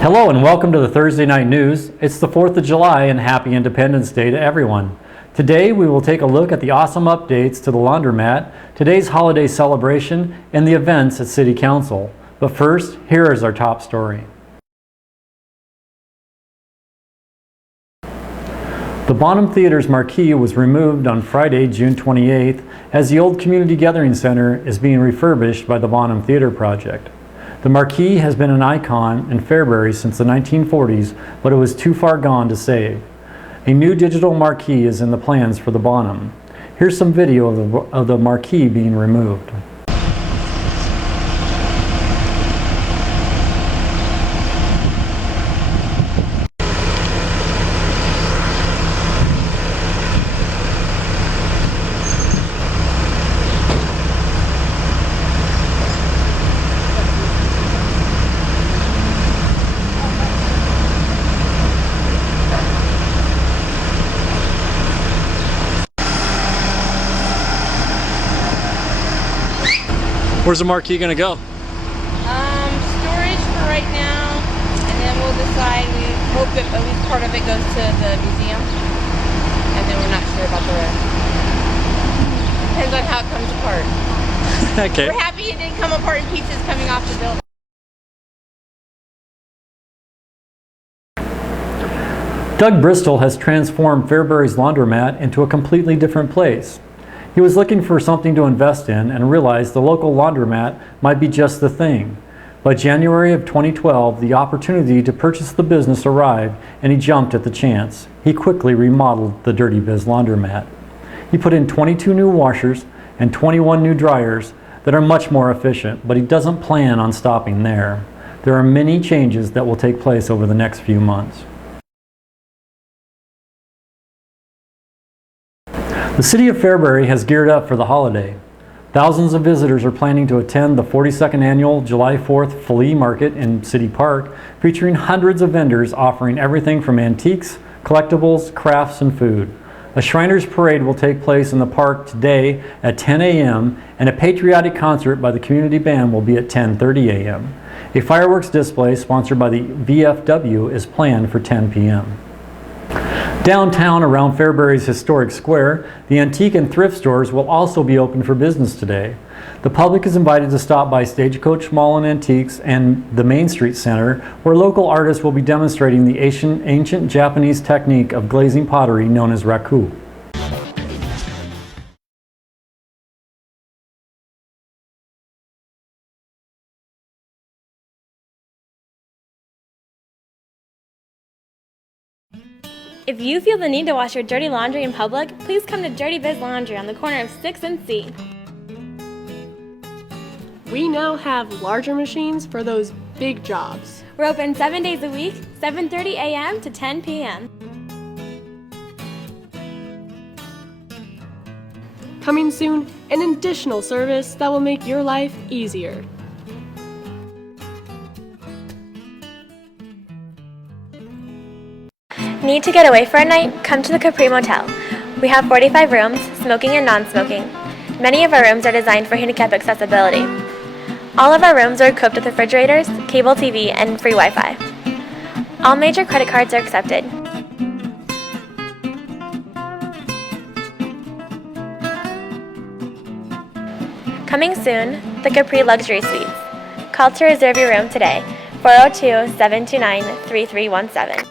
Hello and welcome to the Thursday Night News. It's the 4th of July and happy Independence Day to everyone. Today we will take a look at the awesome updates to the laundromat, today's holiday celebration, and the events at City Council. But first, here is our top story. The Bonham Theater's marquee was removed on Friday, June 28th, as the old Community Gathering Center is being refurbished by the Bonham Theater Project. The marquee has been an icon in Fairbury since the 1940s, but it was too far gone to save. A new digital marquee is in the plans for the Bonham. Here's some video of the marquee being removed. Where's the marquee gonna go? Storage for right now, and then we'll decide. We hope that at least part of it goes to the museum, and then we're not sure about the rest. Depends on how it comes apart. Okay. We're happy it didn't come apart in pieces coming off the building. Doug Bristol has transformed Fairbury's laundromat into a completely different place. He was looking for something to invest in and realized the local laundromat might be just the thing. By January of 2012, the opportunity to purchase the business arrived and he jumped at the chance. He quickly remodeled the Dirty Biz laundromat. He put in 22 new washers and 21 new dryers that are much more efficient, but he doesn't plan on stopping there. There are many changes that will take place over the next few months. The City of Fairbury has geared up for the holiday. Thousands of visitors are planning to attend the 42nd annual July 4th Flea Market in City Park, featuring hundreds of vendors offering everything from antiques, collectibles, crafts, and food. A Shriners Parade will take place in the park today at 10 a.m. and a patriotic concert by the community band will be at 10:30 a.m. A fireworks display sponsored by the VFW is planned for 10 p.m. Downtown around Fairbury's historic square, the antique and thrift stores will also be open for business today. The public is invited to stop by Stagecoach Mall and Antiques and the Main Street Center, where local artists will be demonstrating the ancient Japanese technique of glazing pottery known as raku. If you feel the need to wash your dirty laundry in public, please come to Dirty Biz Laundry on the corner of 6th and C. We now have larger machines for those big jobs. We're open 7 days a week, 7:30 a.m. to 10 p.m. Coming soon, an additional service that will make your life easier. Need to get away for a night? Come to the Capri Motel. We have 45 rooms, smoking and non-smoking. Many of our rooms are designed for handicap accessibility. All of our rooms are equipped with refrigerators, cable TV, and free Wi-Fi. All major credit cards are accepted. Coming soon, the Capri Luxury Suites. Call to reserve your room today, 402-729-3317.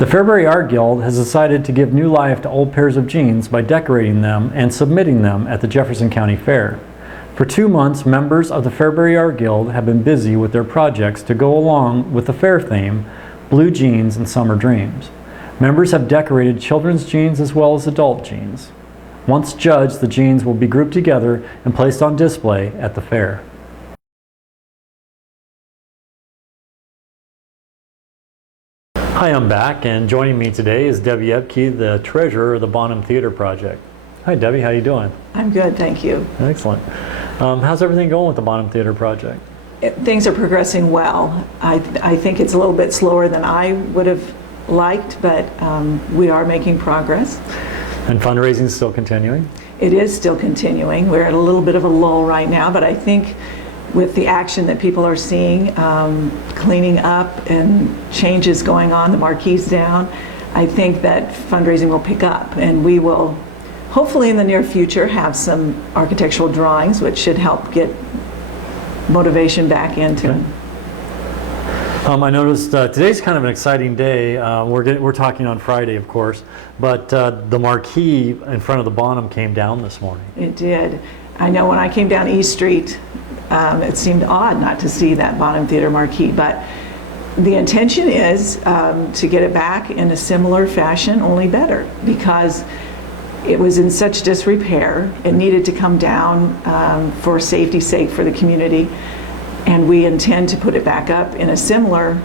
The Fairbury Art Guild has decided to give new life to old pairs of jeans by decorating them and submitting them at the Jefferson County Fair. For 2 months, members of the Fairbury Art Guild have been busy with their projects to go along with the fair theme, Blue Jeans and Summer Dreams. Members have decorated children's jeans as well as adult jeans. Once judged, the jeans will be grouped together and placed on display at the fair. Hi, I'm back, and joining me today is Debbie Epke, the treasurer of the Bonham Theater Project. Hi Debbie, how you doing? I'm good, thank you. Excellent. How's everything going with the Bonham Theater Project? Things are progressing well. I think it's a little bit slower than I would have liked, but we are making progress. And fundraising is still continuing? It is still continuing. We're at a little bit of a lull right now, but I think with the action that people are seeing, cleaning up and changes going on, the marquee's down, I think that fundraising will pick up, and we will hopefully in the near future have some architectural drawings which should help get motivation back into. Okay. I noticed today's kind of an exciting day. We're talking on Friday, of course, but the marquee in front of the Bonham came down this morning. It did. I know when I came down East Street, it seemed odd not to see that Bonham Theater marquee, but the intention is to get it back in a similar fashion, only better, because it was in such disrepair. It needed to come down for safety's sake for the community, and we intend to put it back up in a similar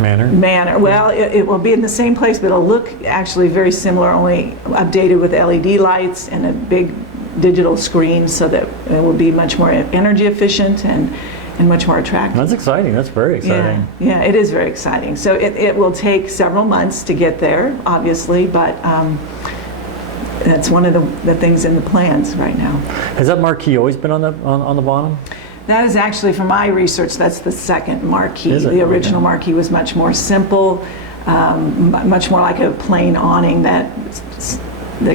manner. Well, it will be in the same place, but it'll look actually very similar, only updated with LED lights and a big digital screen, so that it will be much more energy efficient and much more attractive. That's exciting. That's very exciting. Yeah, it is very exciting. So it will take several months to get there, obviously, but that's one of the things in the plans right now. Has that marquee always been on the Bonham? That is actually, from my research, that's the second marquee. Is it? The original Okay. marquee was much more simple, much more like a plain awning that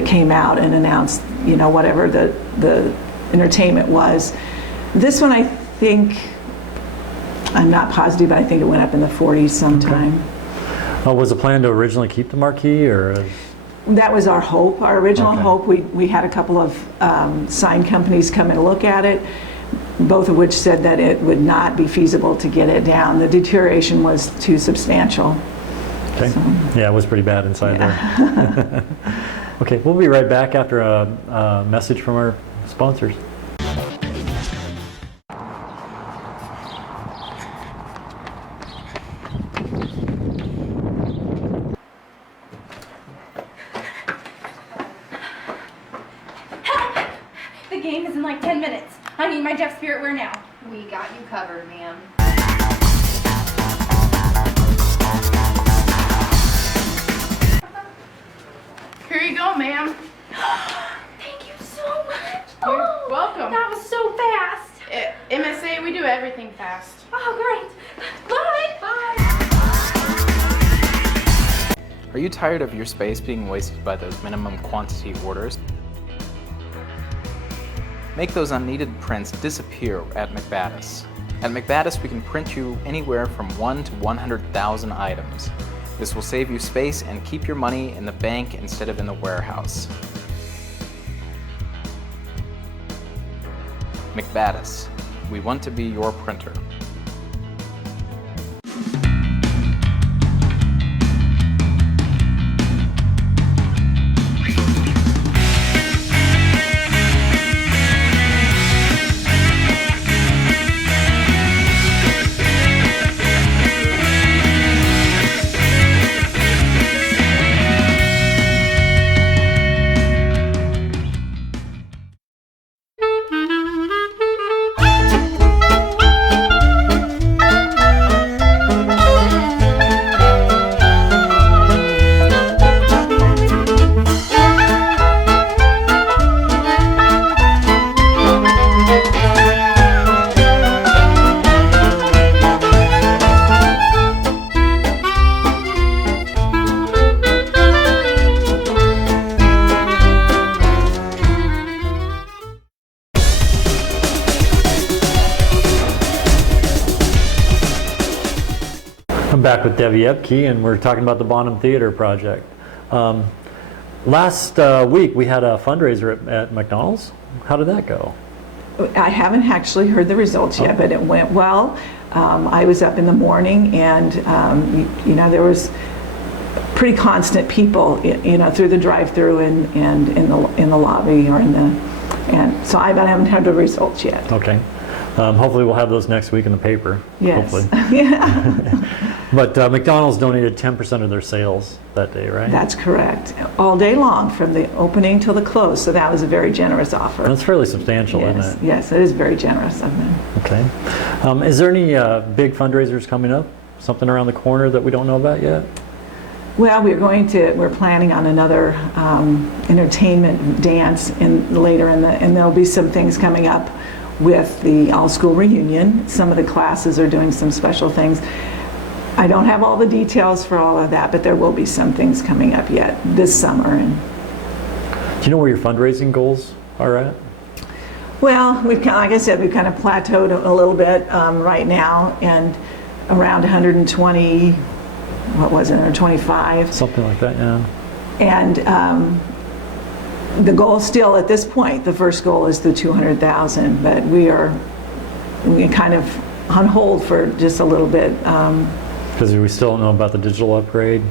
came out and announced, whatever the entertainment was. This one, I think, I'm not positive, but I think it went up in the 40s sometime. Okay. Was the plan to originally keep the marquee, or? That was our hope, our original Okay. hope. We had a couple of sign companies come and look at it, both of which said that it would not be feasible to get it down. The deterioration was too substantial. Okay. So, Yeah, it was pretty bad inside there. Okay, we'll be right back after a message from our sponsors. The game is in like 10 minutes. I need my Jeff Spirit wear now. We got you covered, ma'am. Here you go, ma'am. Thank you so much. You're welcome. That was so fast. MSA, we do everything fast. Oh, great. Bye. Bye. Are you tired of your space being wasted by those minimum quantity orders? Make those unneeded prints disappear at McBaddis. At McBaddis, we can print you anywhere from 1 to 100,000 items. This will save you space and keep your money in the bank instead of in the warehouse. McBaddis, we want to be your printer. I'm back with Debbie Epke, and we're talking about the Bonham Theater project. Last week we had a fundraiser at McDonald's. How did that go? I haven't actually heard the results yet, but it went well. I was up in the morning, and there was pretty constant people, through the drive-through and in the lobby and so I haven't had the results yet. Okay. Hopefully we'll have those next week in the paper. Yes. Hopefully. Yeah. But McDonald's donated 10% of their sales that day, right? That's correct. All day long from the opening till the close. So that was a very generous offer. That's fairly substantial, Yes. isn't it? Yes, it is very generous of them. Okay. Is there any big fundraisers coming up? Something around the corner that we don't know about yet? Well, we're planning on another entertainment dance later and there'll be some things coming up with the all-school reunion. Some of the classes are doing some special things. I don't have all the details for all of that, but there will be some things coming up yet this summer. Do you know where your fundraising goals are at? Well, like I said, we've kind of plateaued a little bit right now, and around 120, what was it, or 25? Something like that, yeah. And the goal still at this point, the first goal is the 200,000, but we kind of on hold for just a little bit. Because we still don't know about the digital upgrade.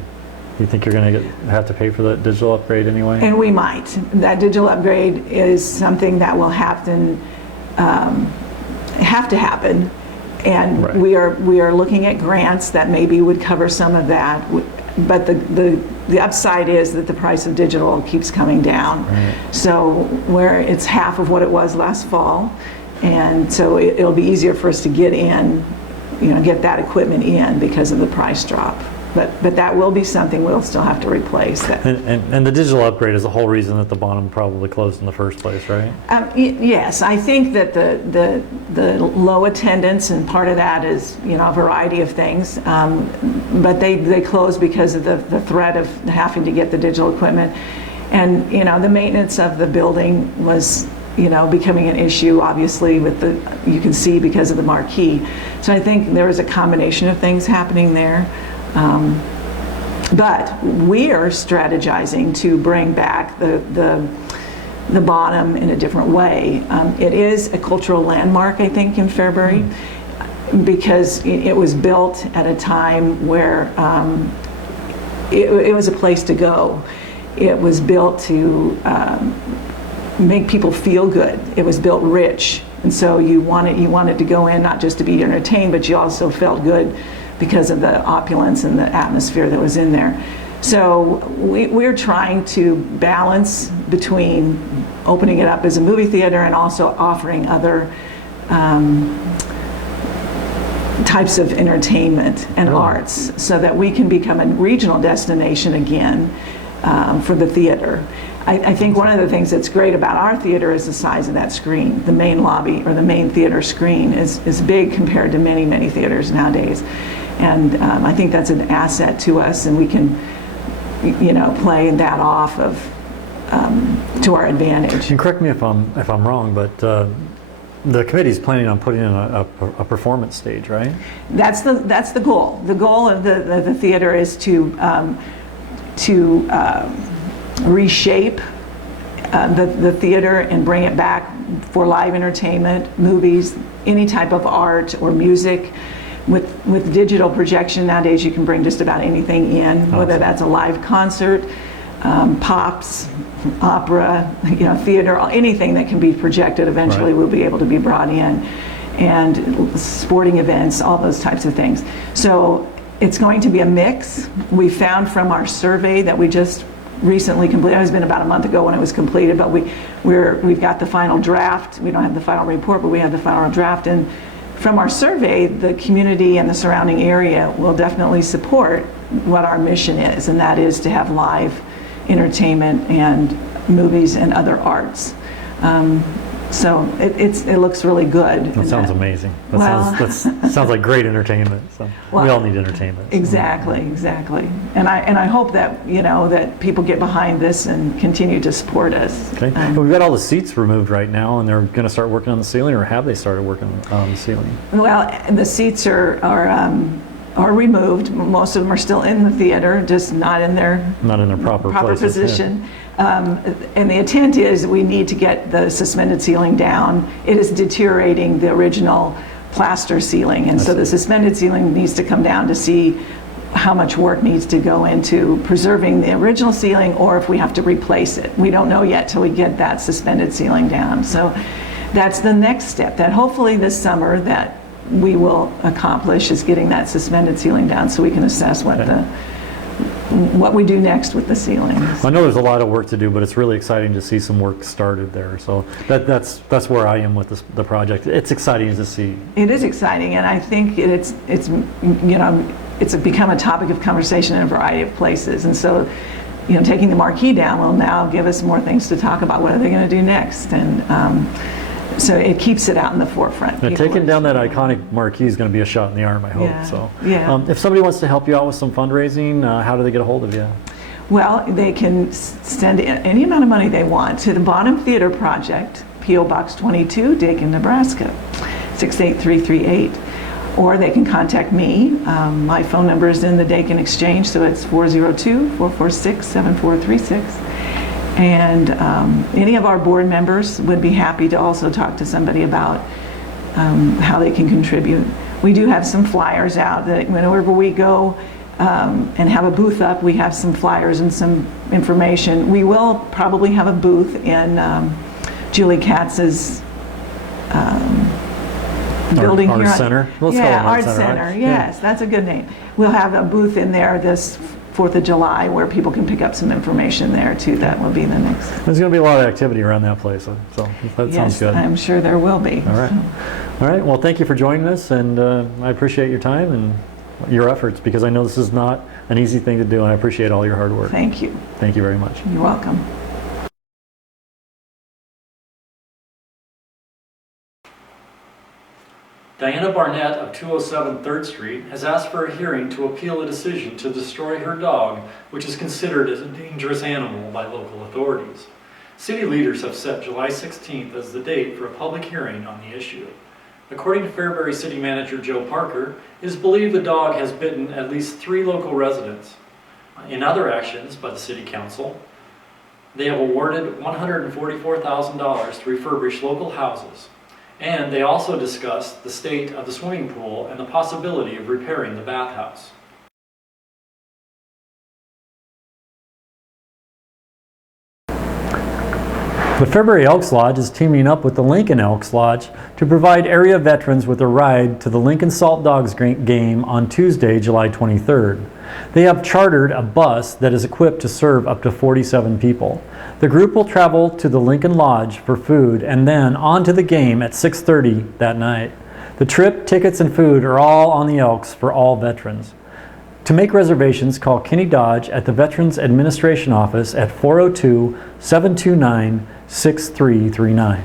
You think you're going to have to pay for the digital upgrade anyway? And we might. That digital upgrade is something that will have to happen. And right. we are looking at grants that maybe would cover some of that. But the upside is that the price of digital keeps coming down. Right. So where it's half of what it was last fall, and so it'll be easier for us to get that equipment in because of the price drop. But that will be something we'll still have to replace. And the digital upgrade is the whole reason that the Bonham probably closed in the first place, right? Yes, I think that the low attendance, and part of that is a variety of things. But they closed because of the threat of having to get the digital equipment, and the maintenance of the building was becoming an issue, obviously, you can see because of the marquee. So I think there was a combination of things happening there. But we are strategizing to bring back the Bonham in a different way. It is a cultural landmark, I think, in Fairbury, because it was built at a time where it was a place to go. It was built to make people feel good. It was built rich, and so you wanted to go in not just to be entertained, but you also felt good because of the opulence and the atmosphere that was in there. So we're trying to balance between opening it up as a movie theater and also offering other types of entertainment and arts, so that we can become a regional destination again for the theater. I think one of the things that's great about our theater is the size of that screen. The main lobby or the main theater screen is big compared to many, many theaters nowadays. And I think that's an asset to us, and we can, play that off of to our advantage. And correct me if I'm wrong, but the committee's planning on putting in a performance stage, right? That's the goal. The goal of the theater is to reshape the theater and bring it back for live entertainment, movies, any type of art or music. With digital projection nowadays, you can bring just about anything in, whether that's a live concert, pops, opera, theater, anything that can be projected eventually will be able to be brought in, and sporting events, all those types of things. So it's going to be a mix. We found from our survey that we just recently completed, it's been about a month ago when it was completed, but we've got the final draft. We don't have the final report, but we have the final draft, and from our survey, the community and the surrounding area will definitely support what our mission is, and that is to have live entertainment and movies and other arts. So it looks really good. That sounds amazing. That sounds like great entertainment. So we all need entertainment. Exactly. And I hope that that people get behind this and continue to support us. Okay. We've got all the seats removed right now, and they're going to start working on the ceiling, or have they started working on the ceiling? Well, the seats are are removed. Most of them are still in the theater, just not in their proper places, yeah. position. And the intent is we need to get the suspended ceiling down. It is deteriorating the original plaster ceiling, and so the suspended ceiling needs to come down to see how much work needs to go into preserving the original ceiling, or if we have to replace it. We don't know yet till we get that suspended ceiling down. So that's the next step that hopefully this summer that we will accomplish, is getting that suspended ceiling down so we can assess what we do next with the ceilings. I know there's a lot of work to do, but it's really exciting to see some work started there. So that's where I am with the project. It's exciting to see. It is exciting, and I think it's become a topic of conversation in a variety of places. And so, taking the marquee down will now give us more things to talk about. What are they going to do next? And so it keeps it out in the forefront. Now, taking down that iconic marquee is going to be a shot in the arm, I hope. Yeah, So, yeah. If somebody wants to help you out with some fundraising, how do they get a hold of you? Well, they can send any amount of money they want to the Bonham Theater Project, P.O. Box 22, Dakin, Nebraska, 68338. Or they can contact me. My phone number is in the Dakin Exchange, so it's 402-446-7436. And any of our board members would be happy to also talk to somebody about how they can contribute. We do have some flyers out that whenever we go and have a booth up, we have some flyers and some information. We will probably have a booth in Julie Katz's building Art here. Center? Let's call it Art Center, Center. right? Yes, that's a good name. We'll have a booth in there this 4th of July where people can pick up some information there too. That will be the next. There's going to be a lot of activity around that place, so that sounds good. Yes, I'm sure there will be. All right. All right. Well, thank you for joining us, and I appreciate your time and your efforts, because I know this is not an easy thing to do, and I appreciate all your hard work. Thank you. Thank you very much. You're welcome. Diana Barnett of 207 3rd Street has asked for a hearing to appeal a decision to destroy her dog, which is considered as a dangerous animal by local authorities. City leaders have set July 16th as the date for a public hearing on the issue. According to Fairbury City Manager Joe Parker, it is believed the dog has bitten at least 3 local residents. In other actions by the City Council, they have awarded $144,000 to refurbish local houses. And they also discussed the state of the swimming pool and the possibility of repairing the bathhouse. The Fairbury Elks Lodge is teaming up with the Lincoln Elks Lodge to provide area veterans with a ride to the Lincoln Salt Dogs game on Tuesday, July 23rd. They have chartered a bus that is equipped to serve up to 47 people. The group will travel to the Lincoln Lodge for food and then on to the game at 6:30 that night. The trip, tickets, and food are all on the Elks for all veterans. To make reservations, call Kenny Dodge at the Veterans Administration Office at 402-729-6339.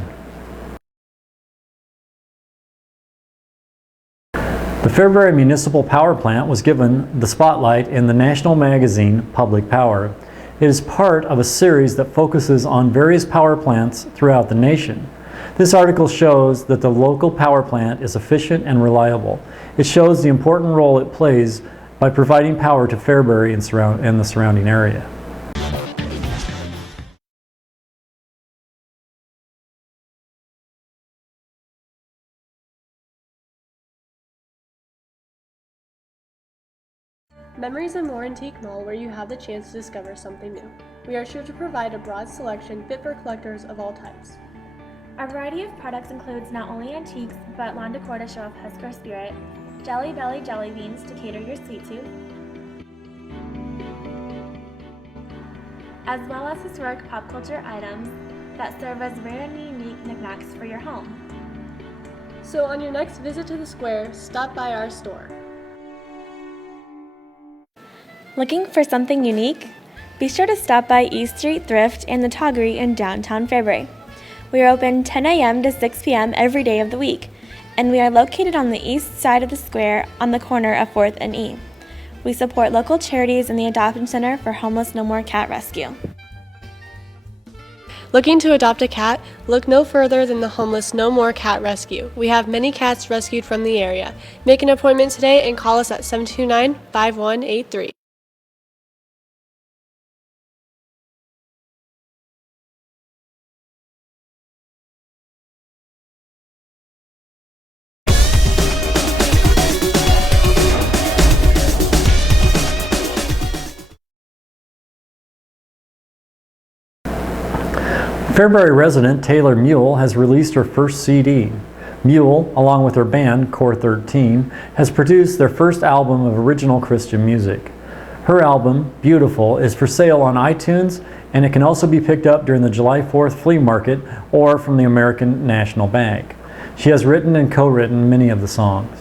The Fairbury Municipal Power Plant was given the spotlight in the national magazine Public Power. It is part of a series that focuses on various power plants throughout the nation. This article shows that the local power plant is efficient and reliable. It shows the important role it plays by providing power to Fairbury and the surrounding area. Memories and More Antique Mall, where you have the chance to discover something new. We are sure to provide a broad selection fit for collectors of all types. Our variety of products includes not only antiques, but lawn decor to show off Husker spirit, Jelly Belly jelly beans to cater your sweet tooth, as well as historic pop culture items that serve as rare and unique knickknacks for your home. So on your next visit to the square, stop by our store. Looking for something unique? Be sure to stop by East Street Thrift and the Toggery in downtown Fairbury. We are open 10 a.m. to 6 p.m. every day of the week, and we are located on the east side of the square on the corner of 4th and E. We support local charities and the Adoption Center for Homeless No More Cat Rescue. Looking to adopt a cat? Look no further than the Homeless No More Cat Rescue. We have many cats rescued from the area. Make an appointment today and call us at 729-5183. Fairbury resident Taylor Mule has released her first CD. Mule, along with her band, Core 13, has produced their first album of original Christian music. Her album, Beautiful, is for sale on iTunes, and it can also be picked up during the July 4th flea market or from the American National Bank. She has written and co-written many of the songs.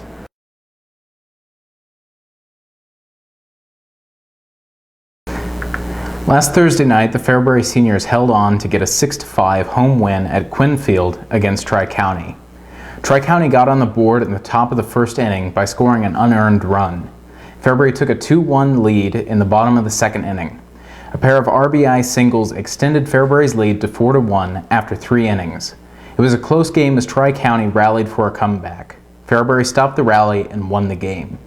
Last Thursday night, the Fairbury seniors held on to get a 6-5 home win at Quinfield against Tri-County. Tri-County got on the board in the top of the first inning by scoring an unearned run. Fairbury took a 2-1 lead in the bottom of the second inning. A pair of RBI singles extended Fairbury's lead to 4-1 after 3 innings. It was a close game as Tri-County rallied for a comeback. Fairbury stopped the rally and won the game.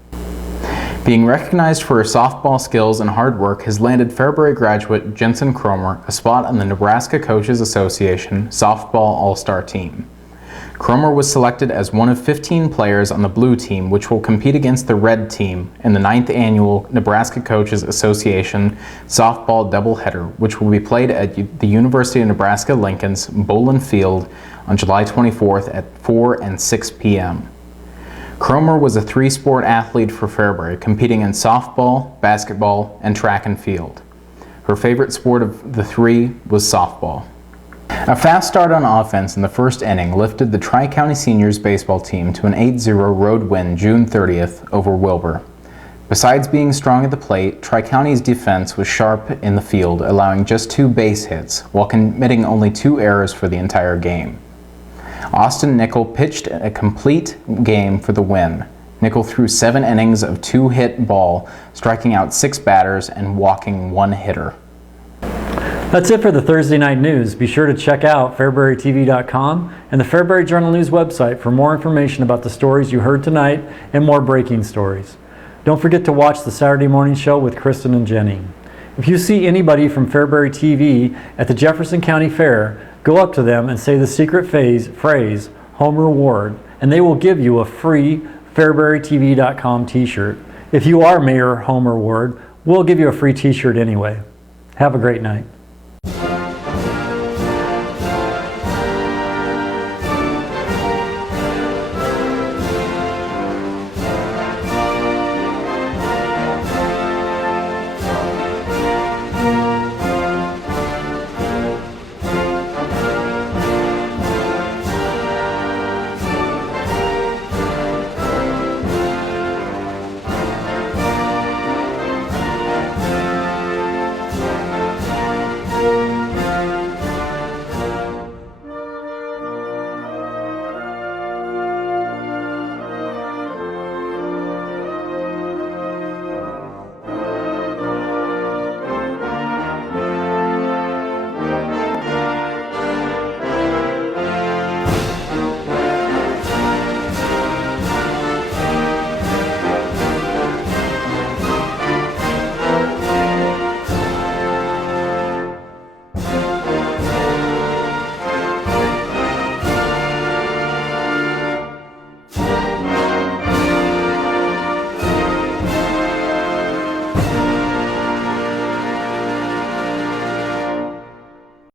Being recognized for her softball skills and hard work has landed Fairbury graduate Jensen Cromer a spot on the Nebraska Coaches Association Softball All-Star Team. Cromer was selected as one of 15 players on the blue team, which will compete against the red team in the 9th annual Nebraska Coaches Association Softball Doubleheader, which will be played at the University of Nebraska-Lincoln's Bolin Field on July 24th at 4 and 6 p.m. Cromer was a 3-sport athlete for Fairbury, competing in softball, basketball, and track and field. Her favorite sport of the 3 was softball. A fast start on offense in the first inning lifted the Tri-County Seniors baseball team to an 8-0 road win June 30th over Wilbur. Besides being strong at the plate, Tri-County's defense was sharp in the field, allowing just 2 base hits, while committing only 2 errors for the entire game. Austin Nickel pitched a complete game for the win. Nickel threw 7 innings of 2-hit ball, striking out 6 batters and walking 1 hitter. That's it for the Thursday Night News. Be sure to check out FairburyTV.com and the Fairbury Journal News website for more information about the stories you heard tonight and more breaking stories. Don't forget to watch the Saturday Morning Show with Kristen and Jenny. If you see anybody from Fairbury TV at the Jefferson County Fair, go up to them and say the secret phrase, Homer Ward, and they will give you a free FairburyTV.com t-shirt. If you are Mayor Homer Ward, we'll give you a free t-shirt anyway. Have a great night.